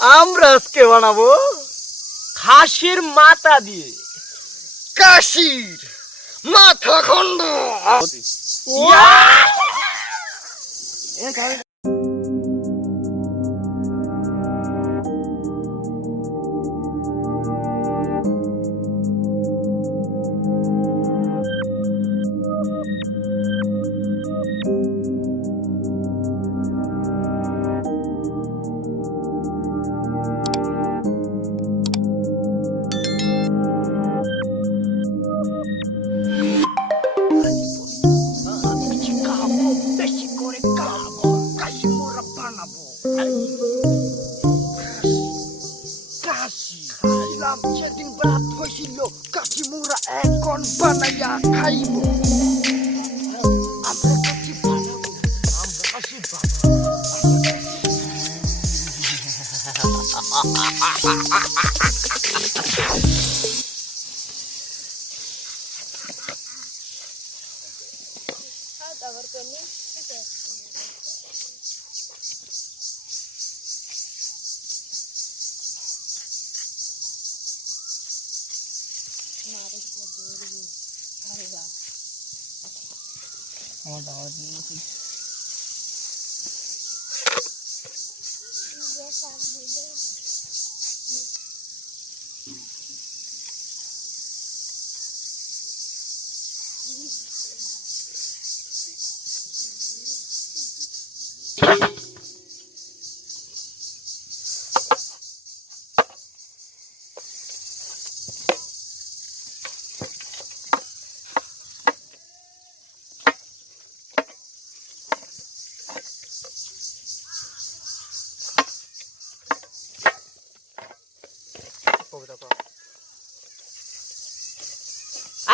আমরা আজকে বানাবো খাসির মাথা দিয়ে কাশির মাথা খন্ড। সেদিন রাত হয়েছিল কাশি মোরা এখন বানাইয়া খাইব। আমরা কাশি বানাবো, আমরা কাশি বানাবো।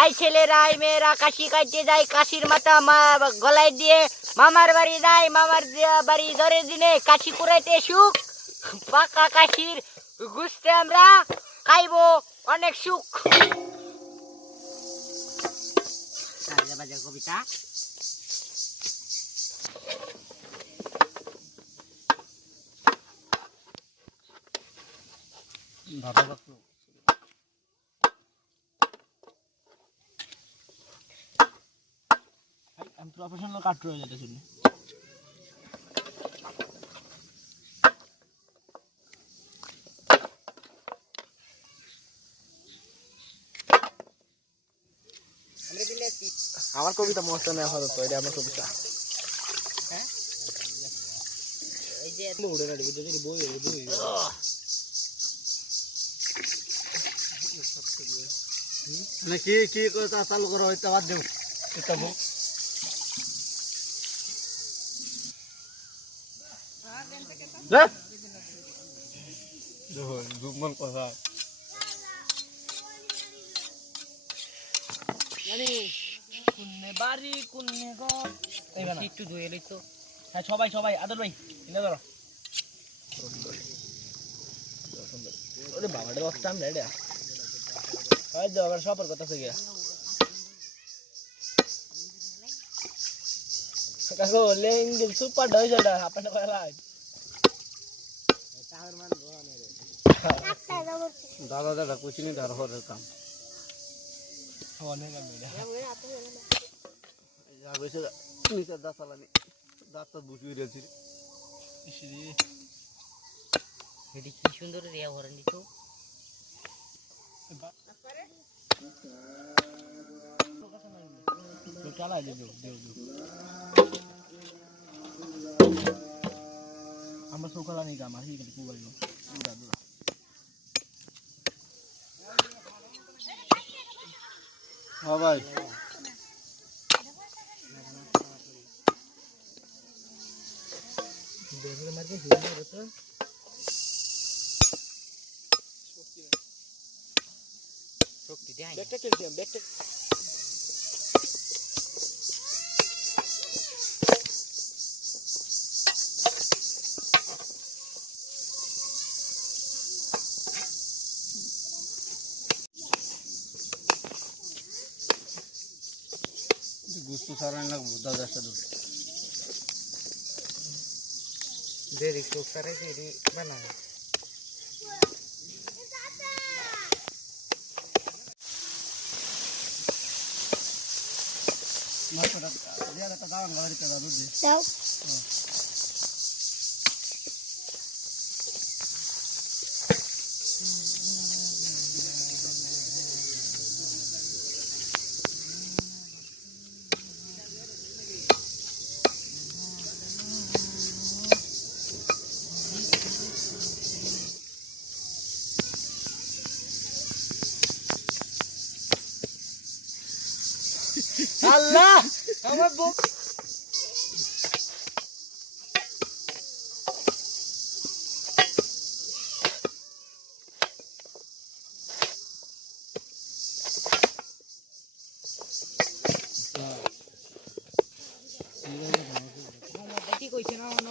আই ছেলেরা আই মেয়েরা কাশি কাটতে যায়, কাশির মাথা গলায় দিয়ে মামার বাড়ি যায়, মামার বাড়ি ধরে দিনে কাশি কুড়াইতে সুখ, পাকা কাশির গুছতে আমরা খাইবো অনেক সুখ। কবিতা আমি প্রফেশনাল কাটর হয়ে যেতে শুনি। আমার কবিতা মস্ত নেই আপাতত, এটা আমার কবিতা। হ্যাঁ এই যে উড়ে না দিবি যদি বই বই মানে কি কি কথা চালু করা হইতে বাদ দেব এটা বল। হ্যাঁ দেখো দুমন কথা মানে কোনে বাড়ি কোনে ঘর এইবা না একটু ধুয়ে লই তো। হ্যাঁ সবাই সবাই আদর ভাই এনে ধরো। ওরে বাবাটা অস্টাম রেডি হয় দাও আবার সবার কথা থেকে কাকো লেঙ্গিল সুপার ডয় জড়া আপনা কইলা টাওয়ার মান গোনে রে দাদা দাদা কুछ नहीं धर हो रे काम होने का मेरा যা বসে নিচে দাসালানি দাঁত তো বুঝুই রেছি ইসরি এটি কি সুন্দর রে হরন দিছো তো চালা দে দেও আমরা সকালে নেই কাম আসি কিন্তু কুবাই নো দুরা দুরা হ্যাঁ ভাই দেখলে মারকে হিল মারো তো শক্তি দেয় ব্যাকটা ক্যালসিয়াম ব্যাকটা गुस्तु सारा लगभग 10 दूर दे रिक्शो सारे से बना है দাও আল্লাহ আমার বুক কি কইছে না অন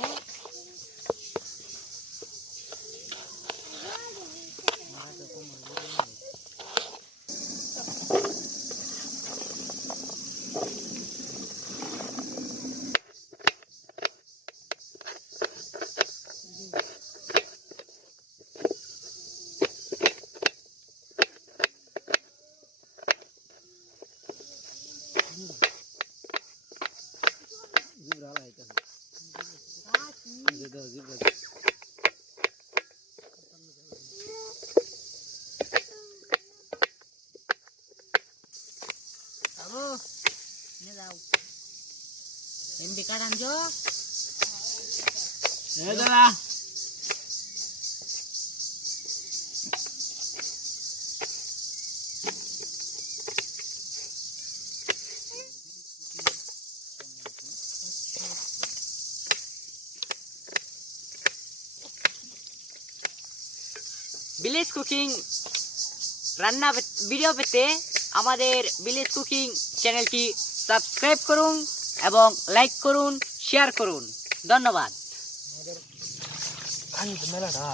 আবো নে যাও এমবি কার্ড আনছো এ দাদা ভিলেজ কুকিং রান্না ভিডিও পেতে আমাদের ভিলেজ কুকিং চ্যানেলটি সাবস্ক্রাইব করুন এবং লাইক করুন শেয়ার করুন ধন্যবাদ মেলাটা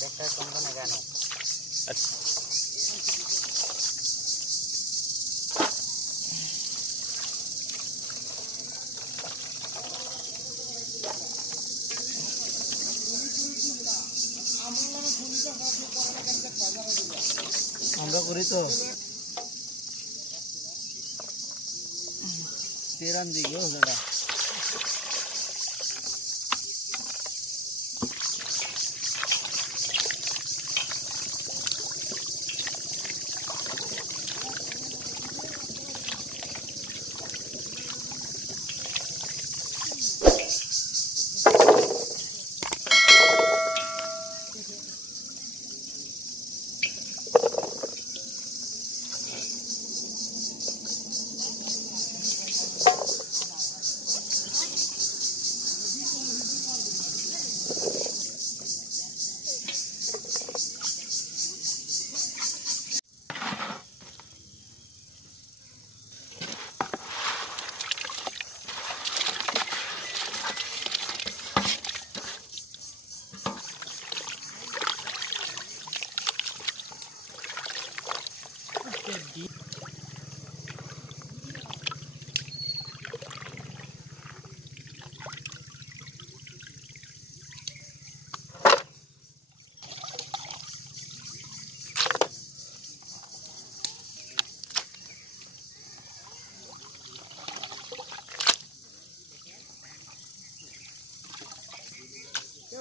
দেখতে সুন্দর না কেন আমরা করি তো তেরান দিকে দাদা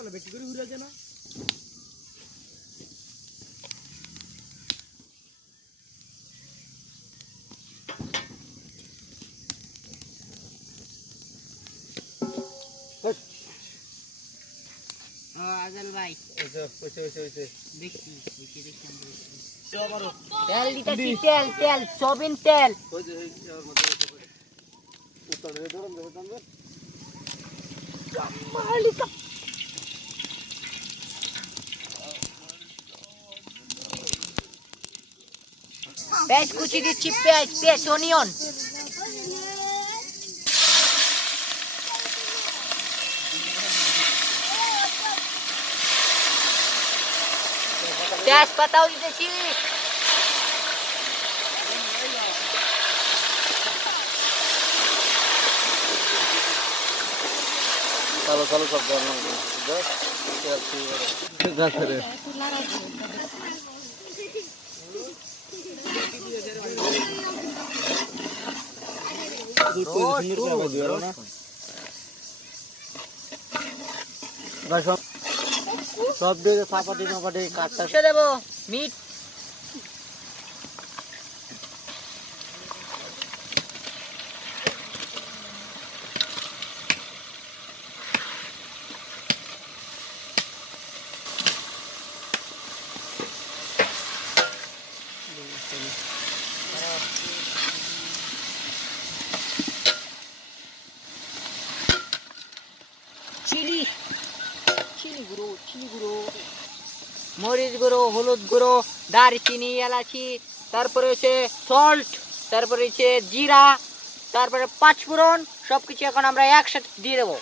বেশি করে ঘুরে আছে না আজল ভাই দেখি তেল তেল দিতেছি তেল তেল সবিন তেল পেঁয়াজ কুচি দিচ্ছি পেঁয়াজ পেঁয়াজ অনিয়ন তেজপাতাও দিতেছি কালো কালো সব গাছের সব দিয়ে চাপাটি চাপাটি কাটটা দেবো মিট চিলি চিলি গুঁড়ো মরিচ গুঁড়ো হলুদ গুঁড়ো দারচিনি এলাচি তারপরে হচ্ছে সল্ট তারপরে হচ্ছে জিরা তারপরে পাঁচফোড়ন সবকিছু এখন আমরা একসাথে দিয়ে দেবো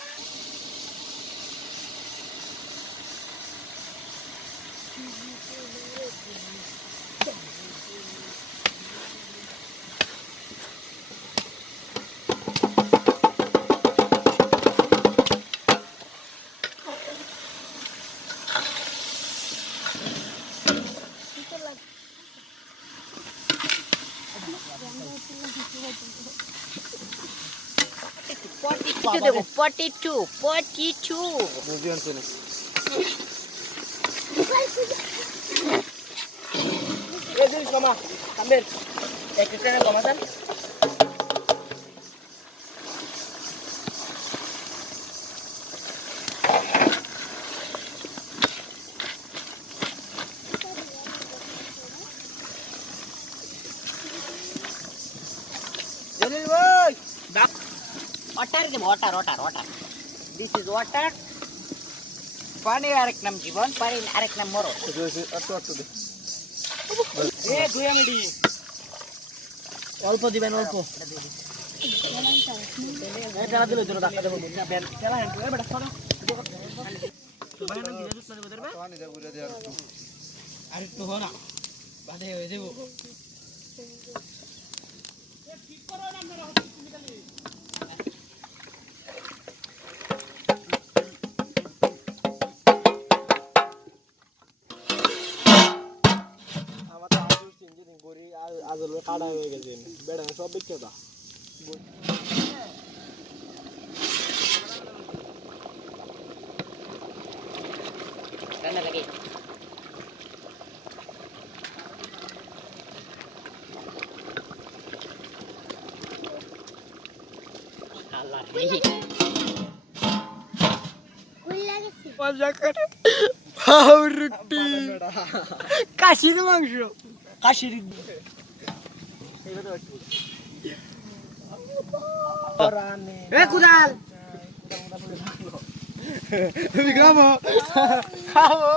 দেবো 42 ওয়াটার দেবো ওয়াটার দিস ইজ ওয়াটার পানি আরেক নাম জীবন পানি আরেক নাম মরণ অল্প দিবেন অল্প আরেকটু হনা বাদে হয়ে যাবো কাটা হয়ে গেছে বেড়া সব বিখ্যাত কাশির মাংস কাশির কুদাল তুমি খাবো খাবো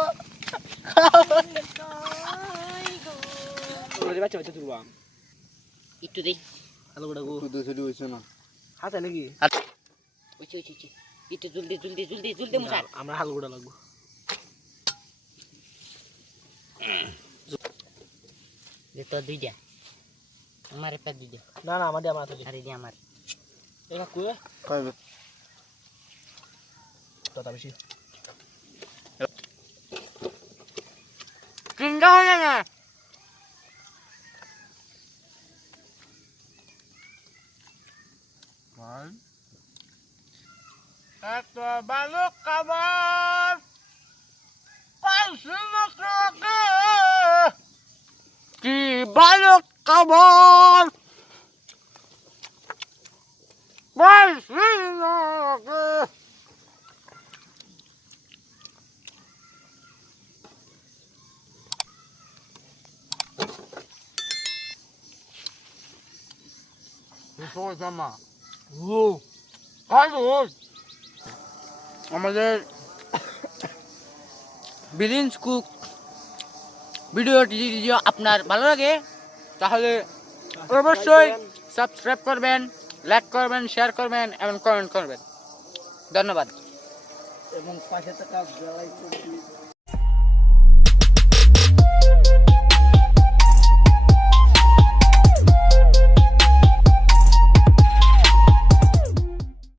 একটু দেই হাতে নাকি একটু জলদি মুসার আমরা হালগুড়া লাগবো তোর দুইটা আমার একটা দুইটা না আমাদের আমার আরে দি আমার এটা কুয়ে খাইবে কথা বেশি চিন্তা হয় না একটা বালক খাবার পাইছি মাত্র কি বালক খাবার পাইছি না আমাদের বিলিন্স কুক ভিডিওটি যদি আপনার ভালো লাগে তাহলে অবশ্যই সাবস্ক্রাইব করবেন, লাইক করবেন, শেয়ার করবেন এবং কমেন্ট করবেন। ধন্যবাদ। এবং পাশে থাকা বেল আইকনটি